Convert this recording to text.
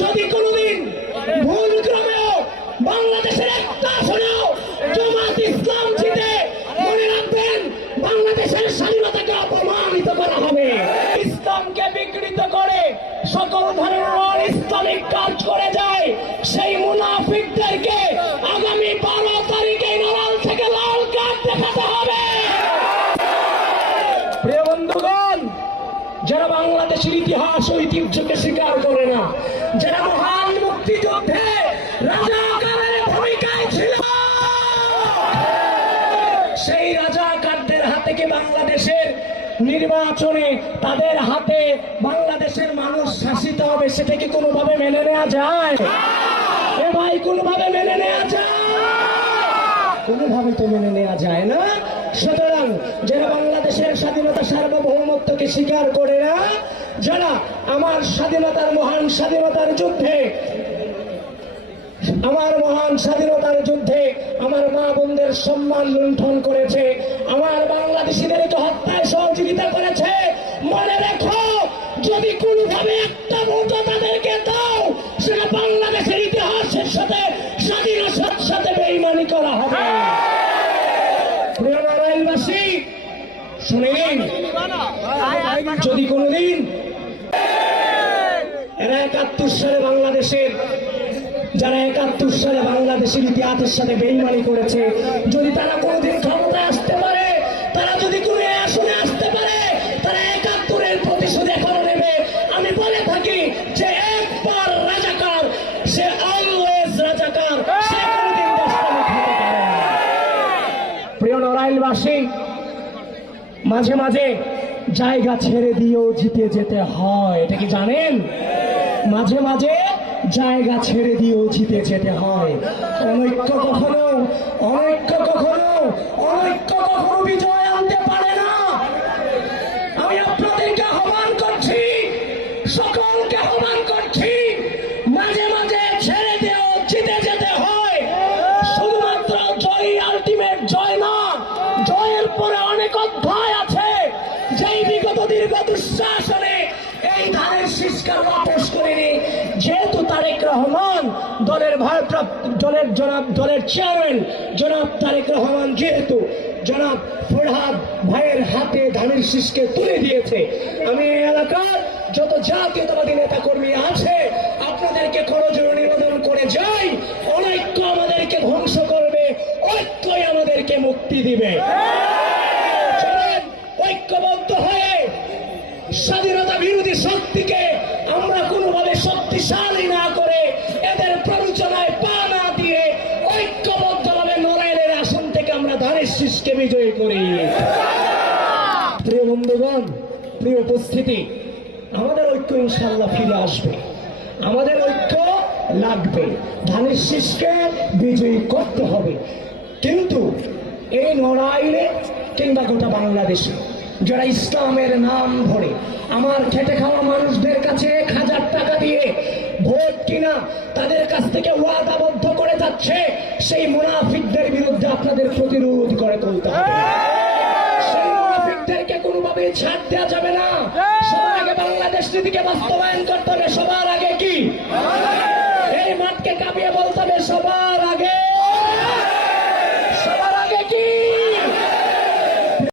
যদি কোনোদিন ভুল ক্রমেও বাংলাদেশের একটা আসনেও জামাত ইসলাম জিতে, মনে রাখবেন বাংলাদেশের স্বাধীনতাকে অপমানিত করা হবে। ইসলামকে বিকৃত করে সকল ধরনের ইসলামিক কাজ করে যায় সেই মুনাফিকদেরকে আগামী 12 তারিখে নড়াল থেকে লাল কার্ড দেখাতে হবে। প্রিয় বন্ধুগণ, যারা বাংলাদেশের ইতিহাস ঐতিহ্যকে স্বীকার করে না, যারা মহান মুক্তিযুদ্ধে রাজাকারের ভূমিকায় ছিল, সেই রাজাকারদের হাত থেকে বাংলাদেশের নির্বাচনে তাদের হাতে বাংলাদেশের মানুষ শাসিত হবে, সেটা কি কোনোভাবে মেনে নেওয়া যায়? এ ভাই, কোনোভাবে মেনে নেওয়া যায়? কোনোভাবে তো মেনে নেওয়া যায় না। সুতরাং যারা বাংলাদেশের স্বাধীনতা সার্বভৌমত্বকে স্বীকার করে না, যারা আমার স্বাধীনতার মহান স্বাধীনতার যুদ্ধে আমার মা বোনদের সম্মান লুণ্ঠন করেছে, আমার বাংলাদেশিদেরকে হত্যায় সহযোগিতা করেছে, মনে রেখো যদি কোনোভাবে একটা ভোটও তাদেরকে দাও, সেটা বাংলাদেশের ইতিহাসের সাথে স্বাধীনতার সাথে বেঈমানি করা হবে। প্রিয় নড়াইলবাসী, শুনেন, যদি কোনোদিন এরা 71 সালে বাংলাদেশের ইতিহাসের সাথে বেঈমানি করেছে, যদি তারা কোনোদিন ক্ষমতায় আসতে পারে, তারা যদি কোনো আসনে আসতে পারে, তারা 71-এর প্রতিশোধ এখনো নেবে। আমি বলে থাকি যে একবার রাজাকার, সে অলওয়েজ রাজাকার, সে কোনোদিন দেশপ্রেমিক হতে পারে না। প্রিয় নড়াইলবাসী, মাঝে মাঝে জায়গা ছেড়ে দিয়েও জিতে যেতে হয়, এটা কি জানেন? মাঝে মাঝে জায়গা ছেড়ে দিয়েও জিতে যেতে হয়। অনৈক্য কখনো বিজয় আনতে পারে না। আমি আপনাদেরকে আহ্বান করছি, সকলকে আহ্বান করছি, মাঝে মাঝে ছেড়ে দিয়েও জিতে যেতে হয়। শুধুমাত্র জয় আলটিমেট জয় না, জয়ের পরে অনেক অধ্যায় আছে, যেই বিগত দীর্ঘ দুঃশাসনে এই ধানের শীষকে বাপস করেনি। যেহেতু তারেক রহমান দলের চেয়ারম্যান জনাব তারেক রহমান যেহেতু জনাব ফরহাদ ভাইয়ের হাতে ধানের শীষকে তুলে দিয়েছে, আমি এই এলাকার যত জাতীয়তাবাদী নেতা কর্মী আছে আপনাদেরকে করজোড়ে নিবেদন করে যাই, অনৈক্য আমাদেরকে ধ্বংস করবে, ঐক্যই আমাদেরকে মুক্তি দিবে। ঐক্যবদ্ধ হয়ে স্বাধীনতা বিরোধী শক্তিকে আমরা কোনোভাবে শক্তিশালী না করে, এদের প্ররোচনায় পা না দিয়ে ঐক্যবদ্ধভাবে নড়াইলের আসন থেকে আমরা ধানের শীষকে বিজয়ী করি। প্রিয় বন্ধুগণ, প্রিয় উপস্থিতি, আমাদের ঐক্য ইনশাআল্লাহ ফিরে আসবে, আমাদের ঐক্য লাগবে, ধানের শীষকে বিজয়ী করতে হবে। কিন্তু এই নড়াইলে কিংবা গোটা বাংলাদেশে যারা ইসলামের নাম ধরে আমার খেটে খাওয়া মানুষদের কাছে 1000 টাকা দিয়ে ভোট কিনা তাদের কাছ থেকে ওয়াদাবদ্ধ করে যাচ্ছে, সেই মুনাফিকদের বিরুদ্ধে আপনাদের প্রতিরোধ করে তুলতে হবে। সেই মুনাফিকদেরকে কোনোভাবে ছাড় দেওয়া যাবে না। সবার আগে বাংলাদেশ নীতিকে বাস্তবায়ন করতে হবে। সবার আগে কি? এই মাঠকে কাঁপিয়ে বলতে হবে, সবার